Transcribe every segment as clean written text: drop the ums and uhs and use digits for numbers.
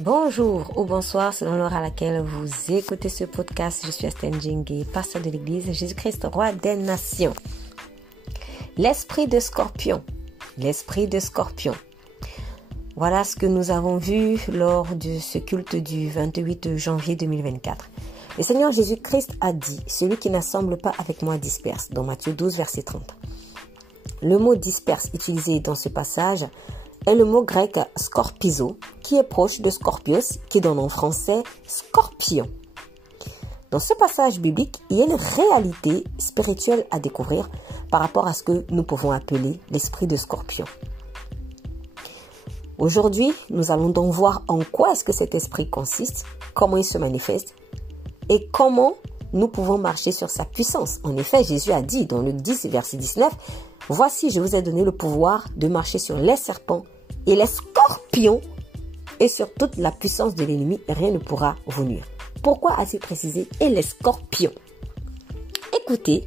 Bonjour ou bonsoir selon l'heure à laquelle vous écoutez ce podcast. Je suis Astène Djingué, pasteur de l'église Jésus-Christ, roi des nations. L'esprit de scorpion. L'esprit de scorpion. Voilà ce que nous avons vu lors de ce culte du 28 janvier 2024. Le Seigneur Jésus-Christ a dit, celui qui n'assemble pas avec moi disperse, dans Matthieu 12, verset 30. Le mot disperse utilisé dans ce passage est le mot grec scorpizo, qui est proche de scorpios, qui donne en français scorpion. Dans ce passage biblique, il y a une réalité spirituelle à découvrir par rapport à ce que nous pouvons appeler l'esprit de scorpion. Aujourd'hui, nous allons donc voir en quoi est-ce que cet esprit consiste, comment il se manifeste et comment nous pouvons marcher sur sa puissance. En effet, Jésus a dit dans Luc 10, verset 19, « Voici, je vous ai donné le pouvoir de marcher sur les serpents et les scorpions et sur toute la puissance de l'ennemi, rien ne pourra vous nuire. » Pourquoi a-t-il précisé « et les scorpions » ? Écoutez,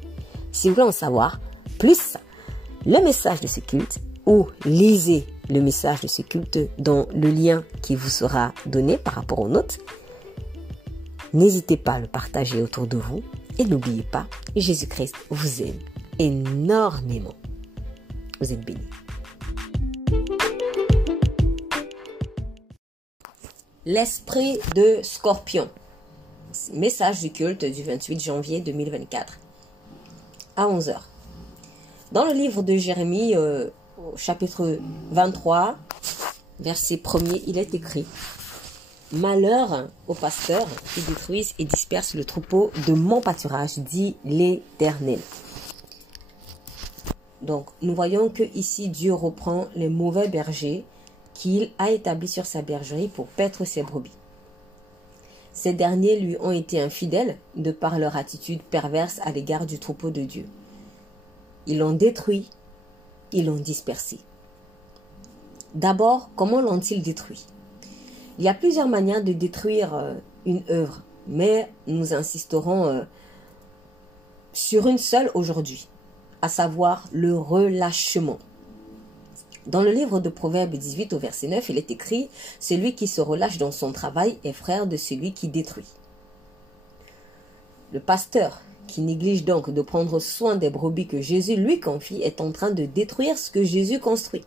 si vous voulez en savoir plus, le message de ce culte ou lisez le message de ce culte dans le lien qui vous sera donné par rapport aux notes. N'hésitez pas à le partager autour de vous et n'oubliez pas, Jésus-Christ vous aime énormément. Vous êtes bénis. L'esprit de scorpion. Message du culte du 28 janvier 2024 à 11h. Dans le livre de Jérémie, au chapitre 23, verset 1er, il est écrit « Malheur aux pasteurs qui détruisent et dispersent le troupeau de mon pâturage, dit l'Éternel. » Donc, nous voyons que ici Dieu reprend les mauvais bergers qu'il a établis sur sa bergerie pour paître ses brebis. Ces derniers lui ont été infidèles de par leur attitude perverse à l'égard du troupeau de Dieu. Ils l'ont détruit, ils l'ont dispersé. D'abord, comment l'ont-ils détruit? Il y a plusieurs manières de détruire une œuvre, mais nous insisterons sur une seule aujourd'hui, à savoir le relâchement. Dans le livre de Proverbes 18 au verset 9, il est écrit « Celui qui se relâche dans son travail est frère de celui qui détruit. » Le pasteur qui néglige donc de prendre soin des brebis que Jésus lui confie est en train de détruire ce que Jésus construit.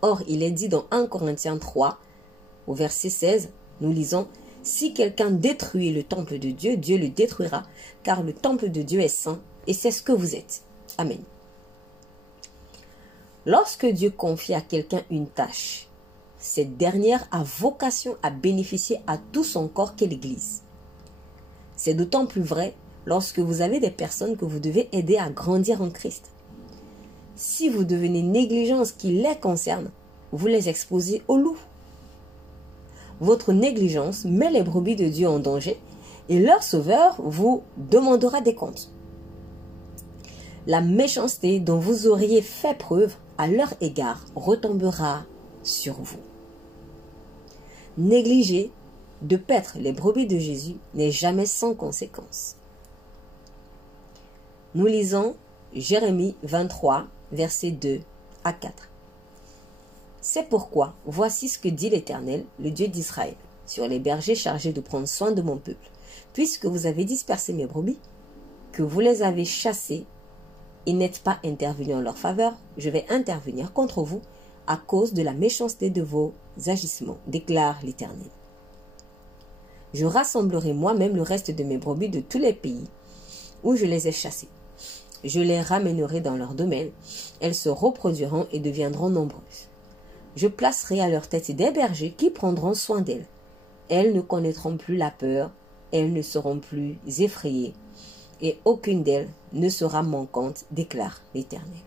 Or, il est dit dans 1 Corinthiens 3, au verset 16, nous lisons « Si quelqu'un détruit le temple de Dieu, Dieu le détruira, car le temple de Dieu est saint, et c'est ce que vous êtes. » Amen. Lorsque Dieu confie à quelqu'un une tâche, cette dernière a vocation à bénéficier à tout son corps qu'est l'Église. C'est d'autant plus vrai lorsque vous avez des personnes que vous devez aider à grandir en Christ. Si vous devenez négligent en ce qui les concerne, vous les exposez au loup. Votre négligence met les brebis de Dieu en danger et leur sauveur vous demandera des comptes. La méchanceté dont vous auriez fait preuve à leur égard retombera sur vous. Négliger de paître les brebis de Jésus n'est jamais sans conséquence. Nous lisons Jérémie 23, versets 2 à 4. C'est pourquoi, voici ce que dit l'Éternel, le Dieu d'Israël, sur les bergers chargés de prendre soin de mon peuple. Puisque vous avez dispersé mes brebis, que vous les avez chassées et n'êtes pas intervenu en leur faveur, je vais intervenir contre vous à cause de la méchanceté de vos agissements, déclare l'Éternel. Je rassemblerai moi-même le reste de mes brebis de tous les pays où je les ai chassées. Je les ramènerai dans leur domaine, elles se reproduiront et deviendront nombreuses. Je placerai à leur tête des bergers qui prendront soin d'elles. Elles ne connaîtront plus la peur, elles ne seront plus effrayées, et aucune d'elles ne sera manquante, déclare l'Éternel.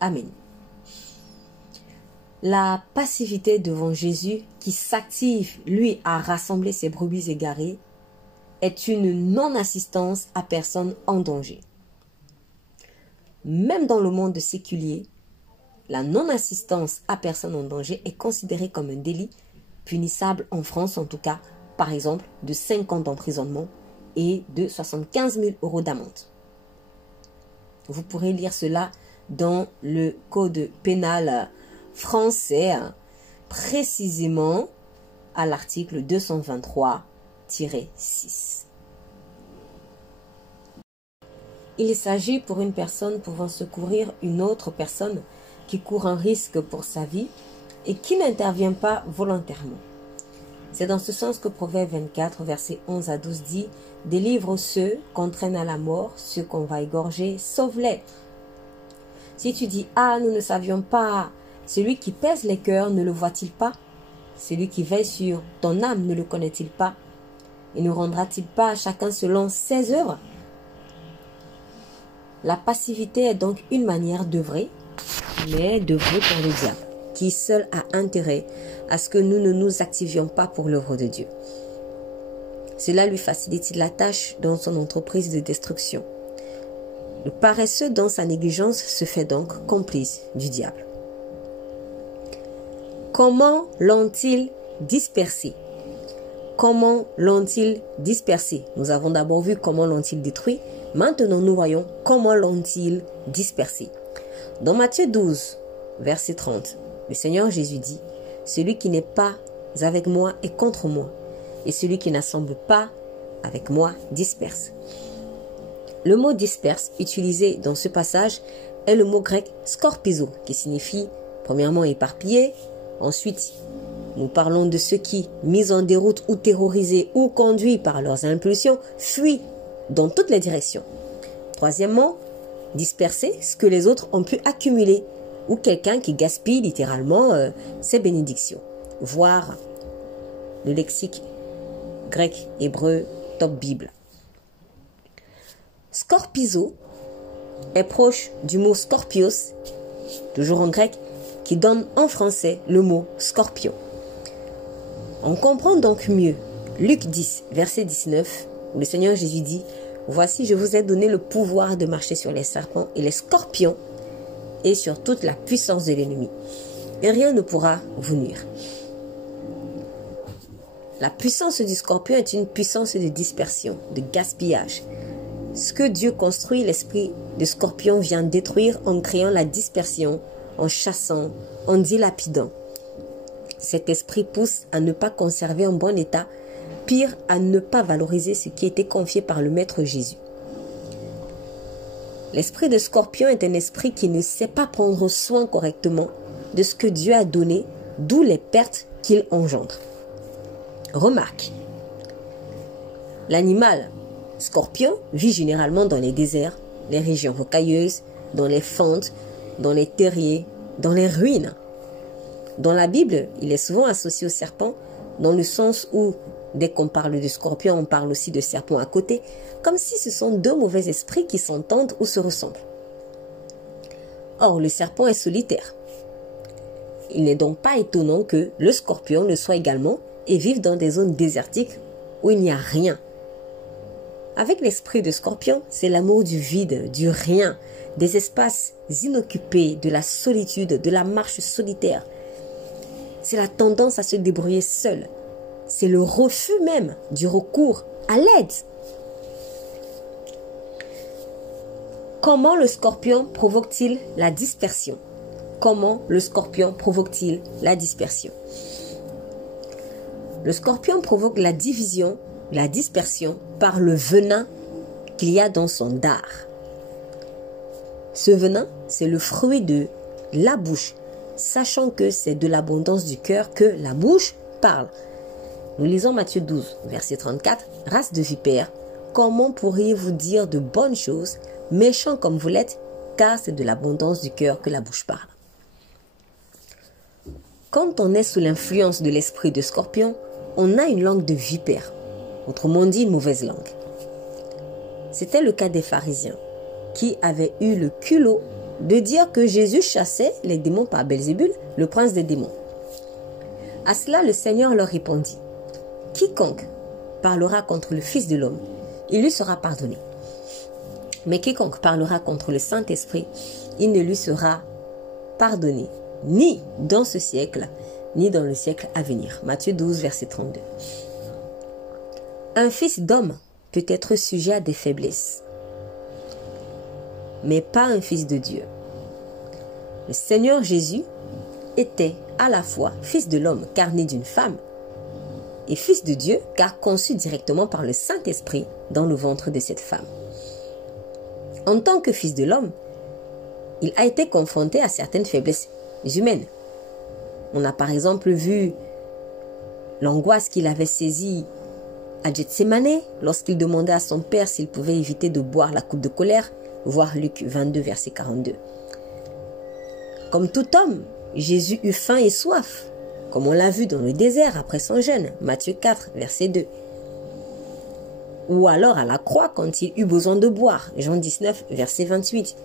Amen. La passivité devant Jésus qui s'active, lui, à rassembler ses brebis égarées, est une non-assistance à personne en danger. Même dans le monde séculier, la non-assistance à personne en danger est considérée comme un délit punissable en France, en tout cas, par exemple, de 5 ans d'emprisonnement et de 75 000 € d'amende. Vous pourrez lire cela dans le code pénal français, précisément à l'article 223-6. Il s'agit pour une personne pouvant secourir une autre personne qui court un risque pour sa vie et qui n'intervient pas volontairement. C'est dans ce sens que Proverbe 24, versets 11 à 12 dit « Délivre ceux qu'on traîne à la mort, ceux qu'on va égorger, sauve-les. » Si tu dis « Ah, nous ne savions pas », celui qui pèse les cœurs ne le voit-il pas? Celui qui veille sur ton âme ne le connaît-il pas? Et ne rendra-t-il pas à chacun selon ses œuvres? La passivité est donc une manière d'œuvrer, mais d'œuvrer pour le diable, qui seul a intérêt à ce que nous ne nous activions pas pour l'œuvre de Dieu. Cela lui facilite la tâche dans son entreprise de destruction. Le paresseux dans sa négligence se fait donc complice du diable. Comment l'ont-ils dispersé? Comment l'ont-ils dispersé? Nous avons d'abord vu comment l'ont-ils détruit. Maintenant, nous voyons comment l'ont-ils dispersé. Dans Matthieu 12, verset 30, le Seigneur Jésus dit « Celui qui n'est pas avec moi est contre moi, et celui qui n'assemble pas avec moi disperse. » Le mot « disperse » utilisé dans ce passage est le mot grec « skorpizo » qui signifie premièrement éparpillé. Ensuite, nous parlons de ceux qui, mis en déroute ou terrorisés ou conduits par leurs impulsions, fuient dans toutes les directions. Troisièmement, disperser ce que les autres ont pu accumuler ou quelqu'un qui gaspille littéralement ses bénédictions. Voir le lexique grec, hébreu, Top Bible. Skorpizo est proche du mot skorpios, toujours en grec, qui donne en français le mot scorpion. On comprend donc mieux Luc 10, verset 19, où le Seigneur Jésus dit « Voici, je vous ai donné le pouvoir de marcher sur les serpents et les scorpions et sur toute la puissance de l'ennemi, et rien ne pourra vous nuire. » La puissance du scorpion est une puissance de dispersion, de gaspillage. Ce que Dieu construit, l'esprit de scorpion vient détruire en créant la dispersion, en chassant, en dilapidant. Cet esprit pousse à ne pas conserver en bon état, pire à ne pas valoriser ce qui était confié par le Maître Jésus. L'esprit de scorpion est un esprit qui ne sait pas prendre soin correctement de ce que Dieu a donné, d'où les pertes qu'il engendre. Remarque, l'animal scorpion vit généralement dans les déserts, les régions rocailleuses, dans les fentes, dans les terriers, dans les ruines. Dans la Bible, il est souvent associé au serpent, dans le sens où, dès qu'on parle de scorpion, on parle aussi de serpent à côté, comme si ce sont deux mauvais esprits qui s'entendent ou se ressemblent. Or, le serpent est solitaire. Il n'est donc pas étonnant que le scorpion le soit également et vive dans des zones désertiques où il n'y a rien. Avec l'esprit de scorpion, c'est l'amour du vide, du rien, des espaces inoccupés, de la solitude, de la marche solitaire. C'est la tendance à se débrouiller seul. C'est le refus même du recours à l'aide. Comment le scorpion provoque-t-il la dispersion? Comment le scorpion provoque-t-il la dispersion? Le scorpion provoque la division, la dispersion par le venin qu'il y a dans son dard. Ce venin, c'est le fruit de la bouche, sachant que c'est de l'abondance du cœur que la bouche parle. Nous lisons Matthieu 12, verset 34. « Race de vipères, comment pourriez-vous dire de bonnes choses, méchants comme vous l'êtes, car c'est de l'abondance du cœur que la bouche parle. » Quand on est sous l'influence de l'esprit de scorpion, on a une langue de vipère, autrement dit une mauvaise langue. C'était le cas des pharisiens, qui avaient eu le culot de dire que Jésus chassait les démons par Belzébul, le prince des démons. À cela, le Seigneur leur répondit, « Quiconque parlera contre le Fils de l'homme, il lui sera pardonné. Mais quiconque parlera contre le Saint-Esprit, il ne lui sera pardonné, ni dans ce siècle, ni dans le siècle à venir. » Matthieu 12, verset 32. Un fils d'homme peut être sujet à des faiblesses, mais pas un fils de Dieu. Le Seigneur Jésus était à la fois fils de l'homme car né d'une femme et fils de Dieu car conçu directement par le Saint-Esprit dans le ventre de cette femme. En tant que fils de l'homme, il a été confronté à certaines faiblesses humaines. On a par exemple vu l'angoisse qu'il avait saisie à Gethsémane lorsqu'il demandait à son père s'il pouvait éviter de boire la coupe de colère, voir Luc 22, verset 42. Comme tout homme, Jésus eut faim et soif, comme on l'a vu dans le désert après son jeûne, Matthieu 4, verset 2. Ou alors à la croix quand il eut besoin de boire, Jean 19, verset 28.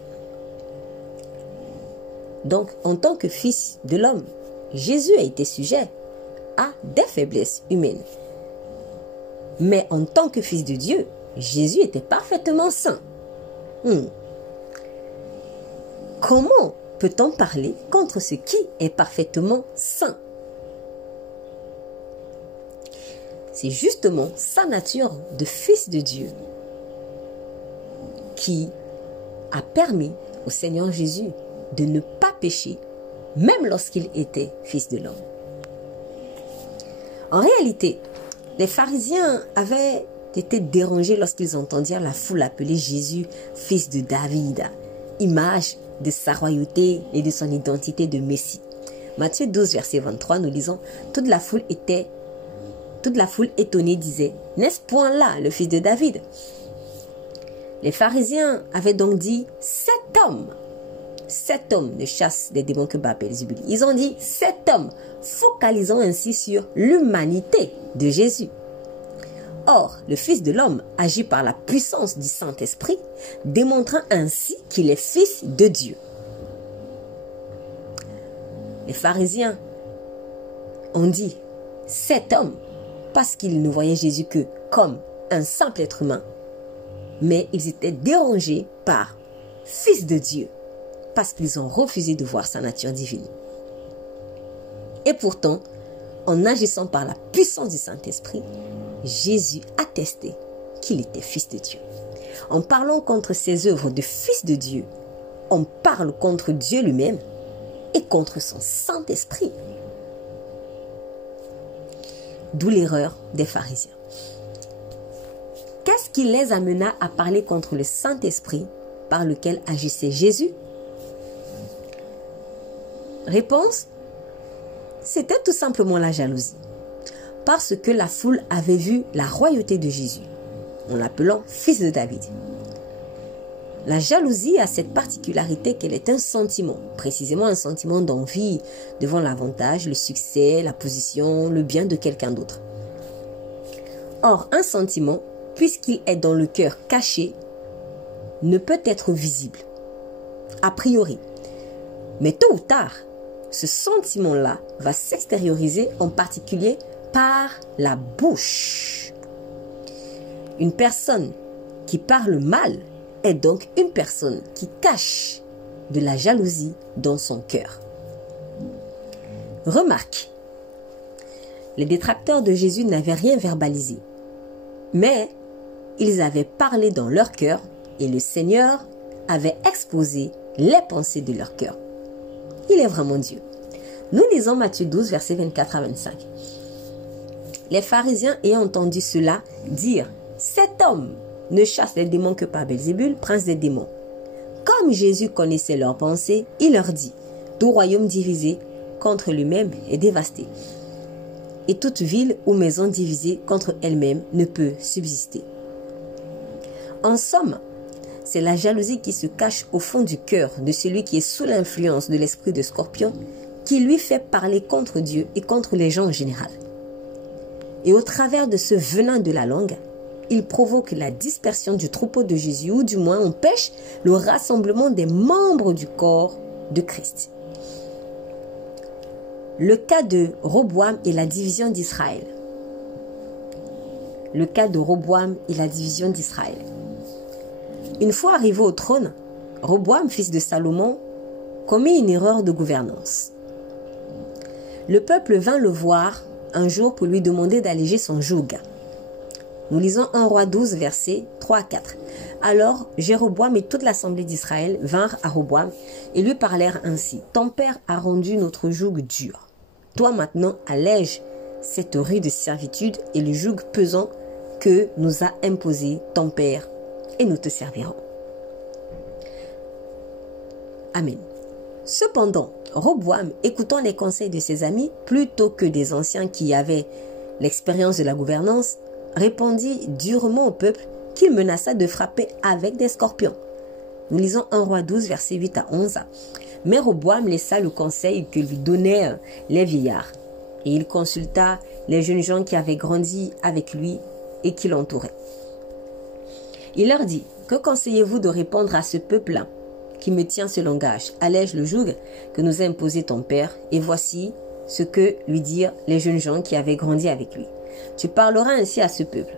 Donc, en tant que fils de l'homme, Jésus a été sujet à des faiblesses humaines. Mais en tant que fils de Dieu, Jésus était parfaitement saint. Comment peut-on parler contre ce qui est parfaitement saint? C'est justement sa nature de fils de Dieu qui a permis au Seigneur Jésus de ne pas pécher, même lorsqu'il était fils de l'homme. En réalité, les pharisiens avaient été dérangés lorsqu'ils entendirent la foule appeler Jésus fils de David, image de sa royauté et de son identité de Messie. Matthieu 12, verset 23, nous lisons, toute la foule étonnée disait, n'est-ce point là le fils de David? Les pharisiens avaient donc dit, cet homme ne chasse des démons que par Belzébul. Ils ont dit, cet homme, focalisant ainsi sur l'humanité de Jésus. Or, le Fils de l'homme agit par la puissance du Saint-Esprit, démontrant ainsi qu'il est fils de Dieu. Les pharisiens ont dit, cet homme, parce qu'ils ne voyaient Jésus que comme un simple être humain, mais ils étaient dérangés par fils de Dieu, parce qu'ils ont refusé de voir sa nature divine. Et pourtant, en agissant par la puissance du Saint-Esprit, Jésus attestait qu'il était fils de Dieu. En parlant contre ses œuvres de fils de Dieu, on parle contre Dieu lui-même et contre son Saint-Esprit. D'où l'erreur des pharisiens. Qu'est-ce qui les amena à parler contre le Saint-Esprit par lequel agissait Jésus? Réponse, c'était tout simplement la jalousie. Parce que la foule avait vu la royauté de Jésus, en l'appelant fils de David. La jalousie a cette particularité qu'elle est un sentiment, précisément un sentiment d'envie devant l'avantage, le succès, la position, le bien de quelqu'un d'autre. Or, un sentiment, puisqu'il est dans le cœur caché, ne peut être visible, a priori. Mais tôt ou tard, ce sentiment-là va s'extérioriser en particulier par la bouche. Une personne qui parle mal est donc une personne qui cache de la jalousie dans son cœur. Remarque, les détracteurs de Jésus n'avaient rien verbalisé, mais ils avaient parlé dans leur cœur et le Seigneur avait exposé les pensées de leur cœur. Il est vraiment Dieu. Nous lisons Matthieu 12, versets 24 à 25. Les pharisiens ayant entendu cela dire, cet homme ne chasse les démons que par Belzébul, prince des démons. Comme Jésus connaissait leurs pensées, il leur dit, tout royaume divisé contre lui-même est dévasté. Et toute ville ou maison divisée contre elle-même ne peut subsister. En somme, c'est la jalousie qui se cache au fond du cœur de celui qui est sous l'influence de l'esprit de Scorpion qui lui fait parler contre Dieu et contre les gens en général. Et au travers de ce venin de la langue, il provoque la dispersion du troupeau de Jésus ou du moins empêche le rassemblement des membres du corps de Christ. Le cas de Roboam et la division d'Israël. Le cas de Roboam et la division d'Israël. Une fois arrivé au trône, Roboam, fils de Salomon, commet une erreur de gouvernance. Le peuple vint le voir un jour pour lui demander d'alléger son joug. Nous lisons 1 Roi 12, versets 3 à 4. Alors Jéroboam et toute l'assemblée d'Israël vinrent à Roboam et lui parlèrent ainsi. Ton père a rendu notre joug dur. Toi maintenant allège cette rude servitude et le joug pesant que nous a imposé ton père, et nous te servirons. Amen. Cependant, Roboam, écoutant les conseils de ses amis, plutôt que des anciens qui avaient l'expérience de la gouvernance, répondit durement au peuple qu'il menaça de frapper avec des scorpions. Nous lisons 1 Roi 12, versets 8 à 11. Mais Roboam laissa le conseil que lui donnaient les vieillards, et il consulta les jeunes gens qui avaient grandi avec lui et qui l'entouraient. Il leur dit, que conseillez-vous de répondre à ce peuple-là qui me tient ce langage? Allège le joug que nous a imposé ton père, et voici ce que lui dirent les jeunes gens qui avaient grandi avec lui. Tu parleras ainsi à ce peuple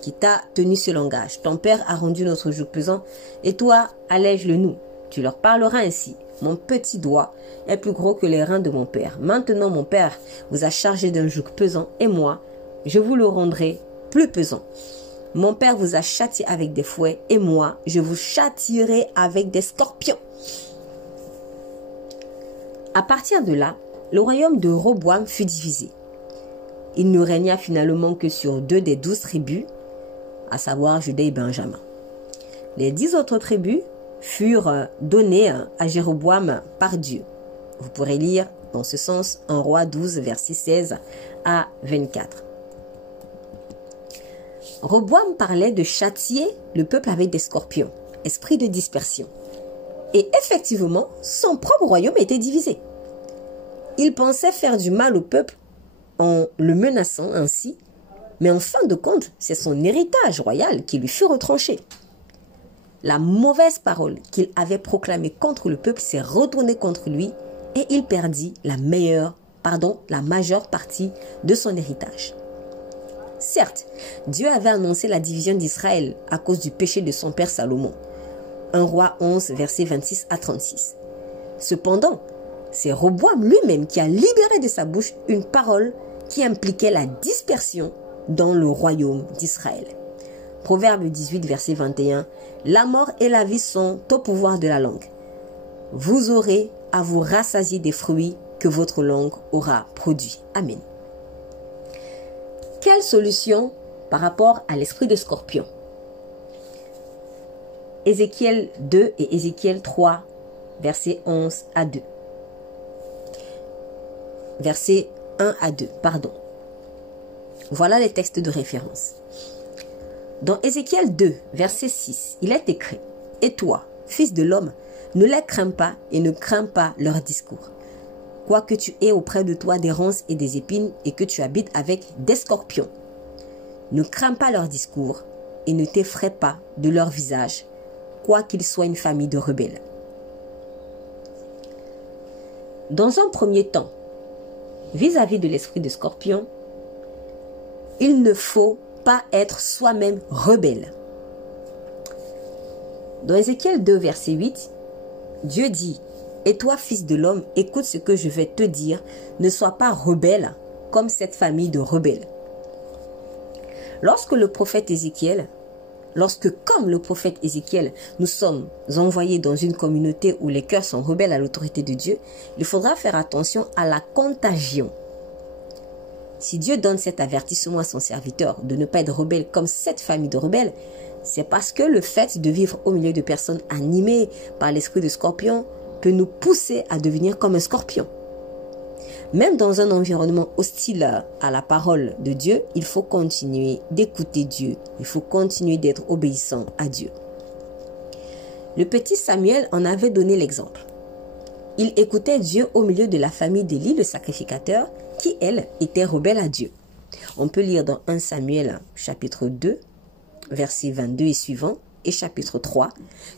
qui t'a tenu ce langage. Ton père a rendu notre joug pesant, et toi, allège-le nous. Tu leur parleras ainsi. Mon petit doigt est plus gros que les reins de mon père. Maintenant, mon père vous a chargé d'un joug pesant, et moi, je vous le rendrai plus pesant. Mon père vous a châtié avec des fouets, et moi, je vous châtierai avec des scorpions. À partir de là, le royaume de Roboam fut divisé. Il ne régna finalement que sur 2 des 12 tribus, à savoir Juda et Benjamin. Les 10 autres tribus furent données à Jéroboam par Dieu. Vous pourrez lire dans ce sens 1 Roi 12, versets 16 à 24. Roboam parlait de châtier le peuple avec des scorpions, esprit de dispersion. Et effectivement, son propre royaume était divisé. Il pensait faire du mal au peuple en le menaçant ainsi, mais en fin de compte, c'est son héritage royal qui lui fut retranché. La mauvaise parole qu'il avait proclamée contre le peuple s'est retournée contre lui et il perdit la majeure partie de son héritage. Certes, Dieu avait annoncé la division d'Israël à cause du péché de son père Salomon. 1 Roi 11, versets 26 à 36. Cependant, c'est Roboam lui-même qui a libéré de sa bouche une parole qui impliquait la dispersion dans le royaume d'Israël. Proverbe 18, verset 21. La mort et la vie sont au pouvoir de la langue. Vous aurez à vous rassasier des fruits que votre langue aura produits. Amen. Quelle solution par rapport à l'esprit de scorpion? Ézéchiel 2 et Ézéchiel 3, versets 11 à 2. Verset 1 à 2, pardon. Voilà les textes de référence. Dans Ézéchiel 2, verset 6, il est écrit « Et toi, fils de l'homme, ne les crains pas et ne crains pas leur discours. Quoique tu aies auprès de toi des ronces et des épines et que tu habites avec des scorpions. Ne crains pas leur discours et ne t'effraie pas de leur visage, quoiqu'ils soient une famille de rebelles. » Dans un premier temps, vis-à-vis de l'esprit de scorpion, il ne faut pas être soi-même rebelle. Dans Ézéchiel 2, verset 8, Dieu dit « Et toi, fils de l'homme, écoute ce que je vais te dire, ne sois pas rebelle comme cette famille de rebelles. » Lorsque, comme le prophète Ézéchiel, nous sommes envoyés dans une communauté où les cœurs sont rebelles à l'autorité de Dieu, il faudra faire attention à la contagion. Si Dieu donne cet avertissement à son serviteur de ne pas être rebelle comme cette famille de rebelles, c'est parce que le fait de vivre au milieu de personnes animées par l'esprit de scorpion peut nous pousser à devenir comme un scorpion. Même dans un environnement hostile à la parole de Dieu, il faut continuer d'écouter Dieu. Il faut continuer d'être obéissant à Dieu. Le petit Samuel en avait donné l'exemple. Il écoutait Dieu au milieu de la famille d'Élie, le sacrificateur, qui, elle, était rebelle à Dieu. On peut lire dans 1 Samuel, chapitre 2, versets 22 et suivants, et chapitre 3,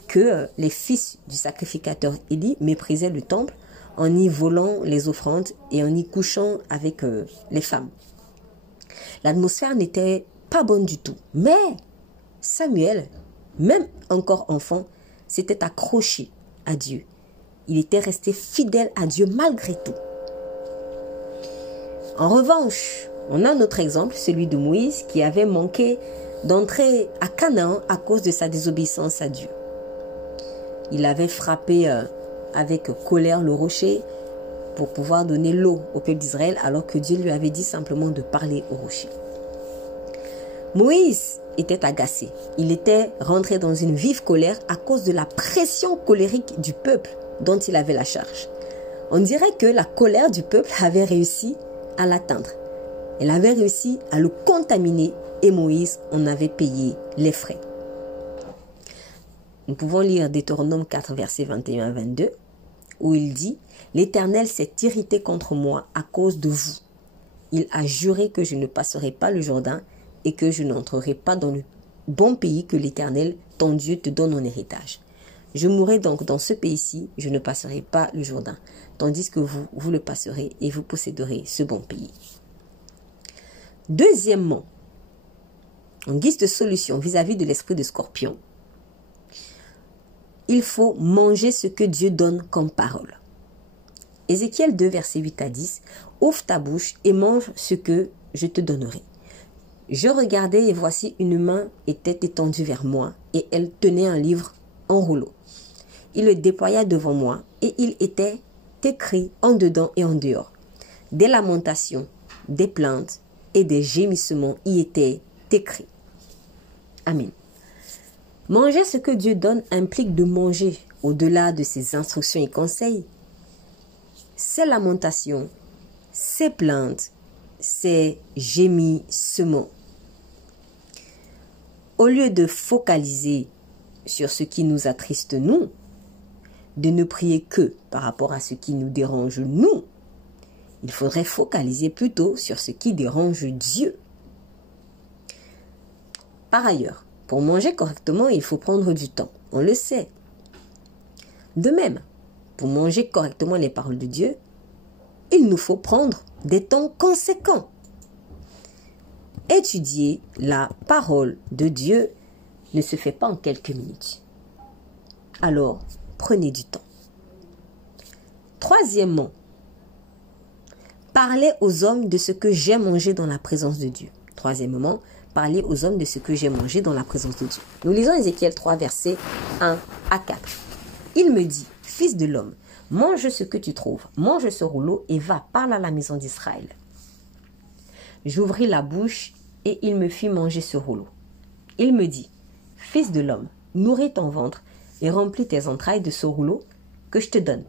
que les fils du sacrificateur Élie méprisaient le temple en y volant les offrandes et en y couchant avec les femmes. L'atmosphère n'était pas bonne du tout. Mais Samuel, même encore enfant, s'était accroché à Dieu. Il était resté fidèle à Dieu malgré tout. En revanche, On a un autre exemple, celui de Moïse qui avait manqué d'entrer à Canaan à cause de sa désobéissance à Dieu. Il avait frappé avec colère le rocher pour pouvoir donner l'eau au peuple d'Israël alors que Dieu lui avait dit simplement de parler au rocher. Moïse était agacé. Il était rentré dans une vive colère à cause de la pression colérique du peuple dont il avait la charge. On dirait que la colère du peuple avait réussi à l'atteindre. Elle avait réussi à le contaminer et Moïse en avait payé les frais. Nous pouvons lire Deutéronome 4, versets 21 à 22, où il dit « L'Éternel s'est irrité contre moi à cause de vous. Il a juré que je ne passerai pas le Jourdain et que je n'entrerai pas dans le bon pays que l'Éternel, ton Dieu, te donne en héritage. Je mourrai donc dans ce pays-ci, je ne passerai pas le Jourdain, tandis que vous, vous le passerez et vous posséderez ce bon pays. » Deuxièmement, en guise de solution vis-à-vis de l'esprit de scorpion, il faut manger ce que Dieu donne comme parole. Ézéchiel 2, versets 8 à 10, « Ouvre ta bouche et mange ce que je te donnerai. Je regardai et voici une main était étendue vers moi et elle tenait un livre en rouleau. Il le déploya devant moi et il était écrit en dedans et en dehors. Des lamentations, des plaintes et des gémissements y étaient écrits. » Amen. Manger ce que Dieu donne implique de manger au-delà de ses instructions et conseils, ses lamentations, ses plaintes, ses gémissements. Au lieu de focaliser sur ce qui nous attriste nous, de ne prier que par rapport à ce qui nous dérange nous, il faudrait focaliser plutôt sur ce qui dérange Dieu. Par ailleurs, pour manger correctement, il faut prendre du temps. On le sait. De même, pour manger correctement les paroles de Dieu, il nous faut prendre des temps conséquents. Étudier la parole de Dieu ne se fait pas en quelques minutes. Alors, prenez du temps. Troisièmement, parlez aux hommes de ce que j'ai mangé dans la présence de Dieu. Troisièmement, parler aux hommes de ce que j'ai mangé dans la présence de Dieu. Nous lisons Ézéchiel 3, versets 1 à 4. Il me dit, « Fils de l'homme, mange ce que tu trouves, mange ce rouleau et va, parle à la maison d'Israël. » J'ouvris la bouche et il me fit manger ce rouleau. Il me dit, « Fils de l'homme, nourris ton ventre et remplis tes entrailles de ce rouleau que je te donne. »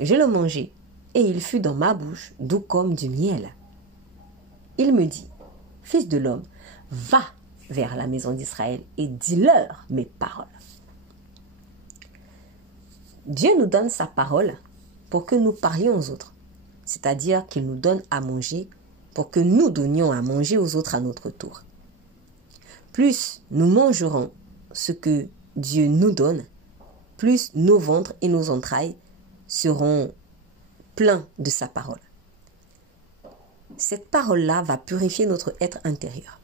Je le mangeai et il fut dans ma bouche doux comme du miel. Il me dit, « Fils de l'homme, va vers la maison d'Israël et dis-leur mes paroles. » Dieu nous donne sa parole pour que nous parlions aux autres, c'est-à-dire qu'il nous donne à manger pour que nous donnions à manger aux autres à notre tour. Plus nous mangerons ce que Dieu nous donne, plus nos ventres et nos entrailles seront pleins de sa parole. Cette parole-là va purifier notre être intérieur.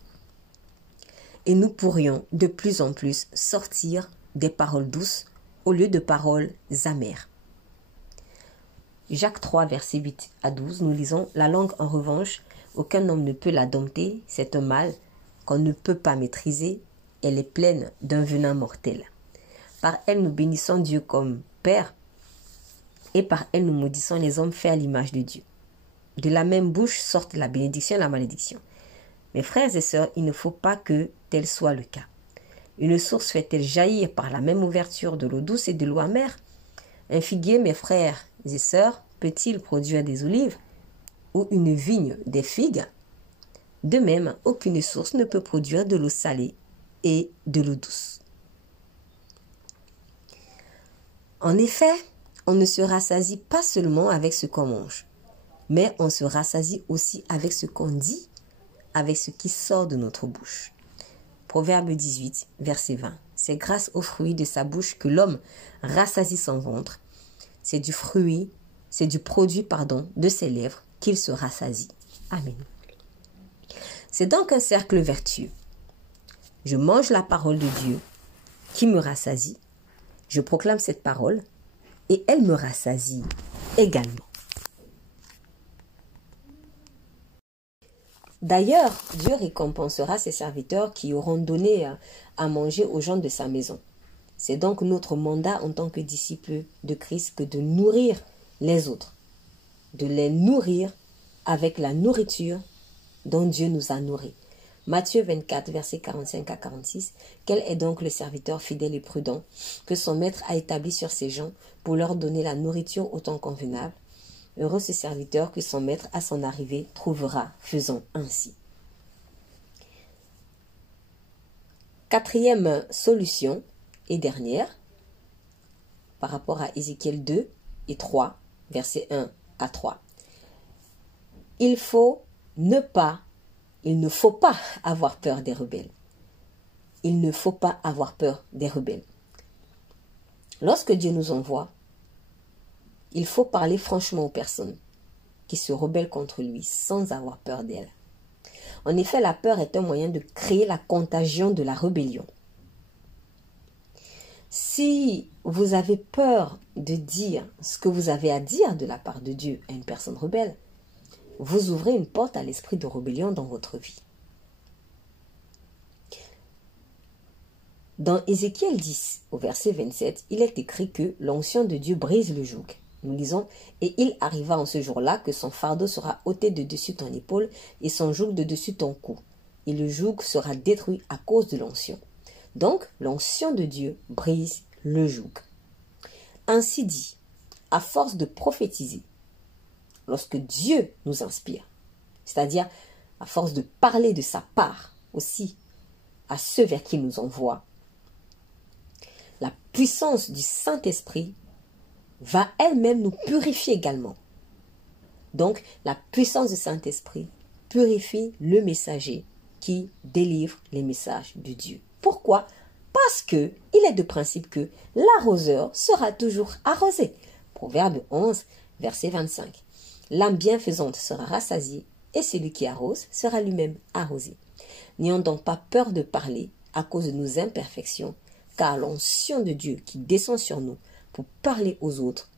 Et nous pourrions de plus en plus sortir des paroles douces au lieu de paroles amères. Jacques 3, versets 8 à 12, nous lisons « La langue, en revanche, aucun homme ne peut la dompter, c'est un mal qu'on ne peut pas maîtriser, elle est pleine d'un venin mortel. Par elle, nous bénissons Dieu comme Père, et par elle, nous maudissons les hommes faits à l'image de Dieu. De la même bouche sortent la bénédiction et la malédiction. Mes frères et sœurs, il ne faut pas que tel soit le cas. Une source fait-elle jaillir par la même ouverture de l'eau douce et de l'eau amère? Un figuier, mes frères et sœurs, peut-il produire des olives ou une vigne des figues? De même, aucune source ne peut produire de l'eau salée et de l'eau douce. En effet, on ne se rassasie pas seulement avec ce qu'on mange, mais on se rassasie aussi avec ce qu'on dit, avec ce qui sort de notre bouche. Proverbe 18, verset 20. C'est grâce au fruit de sa bouche que l'homme rassasie son ventre. C'est du produit, de ses lèvres qu'il se rassasie. Amen. C'est donc un cercle vertueux. Je mange la parole de Dieu qui me rassasie. Je proclame cette parole et elle me rassasie également. D'ailleurs, Dieu récompensera ses serviteurs qui auront donné à manger aux gens de sa maison. C'est donc notre mandat en tant que disciples de Christ que de nourrir les autres, de les nourrir avec la nourriture dont Dieu nous a nourris. Matthieu 24, versets 45 à 46. Quel est donc le serviteur fidèle et prudent que son maître a établi sur ses gens pour leur donner la nourriture au temps convenable? Heureux ce serviteur que son maître à son arrivée trouvera faisant ainsi. Quatrième solution et dernière, par rapport à Ézéchiel 2 et 3, versets 1 à 3. Il ne faut pas avoir peur des rebelles. Il ne faut pas avoir peur des rebelles. Lorsque Dieu nous envoie, il faut parler franchement aux personnes qui se rebellent contre lui sans avoir peur d'elles. En effet, la peur est un moyen de créer la contagion de la rébellion. Si vous avez peur de dire ce que vous avez à dire de la part de Dieu à une personne rebelle, vous ouvrez une porte à l'esprit de rébellion dans votre vie. Dans Ézéchiel 10, au verset 27, il est écrit que l'onction de Dieu brise le joug. Nous lisons, « Et il arriva en ce jour-là que son fardeau sera ôté de dessus ton épaule et son joug de dessus ton cou. Et le joug sera détruit à cause de l'onction. » Donc, l'onction de Dieu brise le joug. Ainsi dit, à force de prophétiser, lorsque Dieu nous inspire, c'est-à-dire à force de parler de sa part aussi à ceux vers qui il nous envoie, la puissance du Saint-Esprit va elle-même nous purifier également. Donc, la puissance du Saint-Esprit purifie le messager qui délivre les messages de Dieu. Pourquoi? Parce que il est de principe que l'arroseur sera toujours arrosé. Proverbe 11, verset 25. L'âme bienfaisante sera rassasiée et celui qui arrose sera lui-même arrosé. N'ayons donc pas peur de parler à cause de nos imperfections, car l'onction de Dieu qui descend sur nous pour parler aux autres,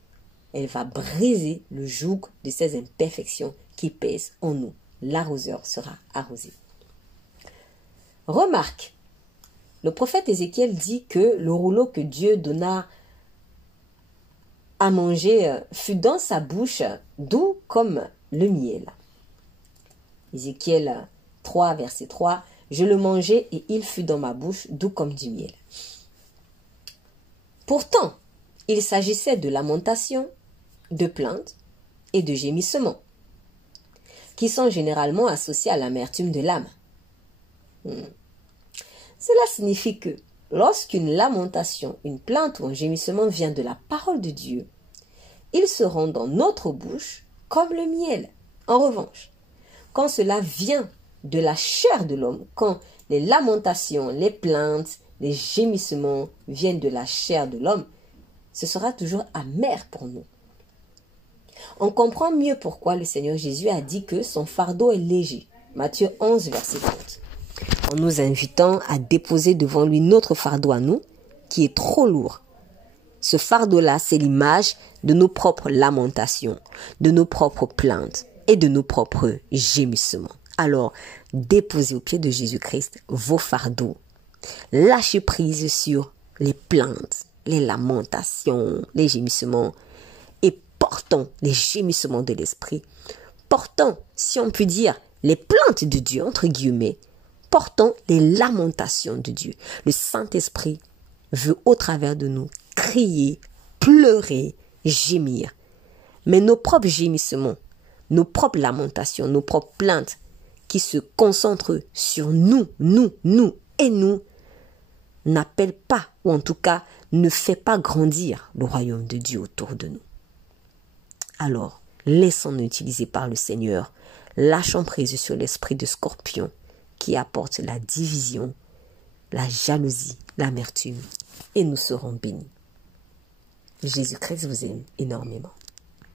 elle va briser le joug de ces imperfections qui pèsent en nous. L'arroseur sera arrosé. Remarque, le prophète Ézéchiel dit que le rouleau que Dieu donna à manger fut dans sa bouche doux comme le miel. Ézéchiel 3, verset 3, « Je le mangeai et il fut dans ma bouche doux comme du miel. » Pourtant, il s'agissait de lamentations, de plaintes et de gémissements, qui sont généralement associés à l'amertume de l'âme. Cela signifie que lorsqu'une lamentation, une plainte ou un gémissement vient de la parole de Dieu, ils seront dans notre bouche comme le miel. En revanche, quand cela vient de la chair de l'homme, quand les lamentations, les plaintes, les gémissements viennent de la chair de l'homme, ce sera toujours amer pour nous. On comprend mieux pourquoi le Seigneur Jésus a dit que son fardeau est léger. Matthieu 11, verset 30. En nous invitant à déposer devant lui notre fardeau à nous, qui est trop lourd. Ce fardeau-là, c'est l'image de nos propres lamentations, de nos propres plaintes et de nos propres gémissements. Alors, déposez au pied de Jésus-Christ vos fardeaux. Lâchez prise sur les plaintes, les lamentations, les gémissements et portons les gémissements de l'esprit. Portons, si on peut dire, les plaintes de Dieu, entre guillemets. Portons les lamentations de Dieu. Le Saint-Esprit veut au travers de nous crier, pleurer, gémir. Mais nos propres gémissements, nos propres lamentations, nos propres plaintes qui se concentrent sur nous, n'appellent pas, ou en tout cas ne fait pas grandir le royaume de Dieu autour de nous. Alors, laissons-nous utiliser par le Seigneur, lâchons prise sur l'esprit de scorpion qui apporte la division, la jalousie, l'amertume, et nous serons bénis. Jésus-Christ vous aime énormément.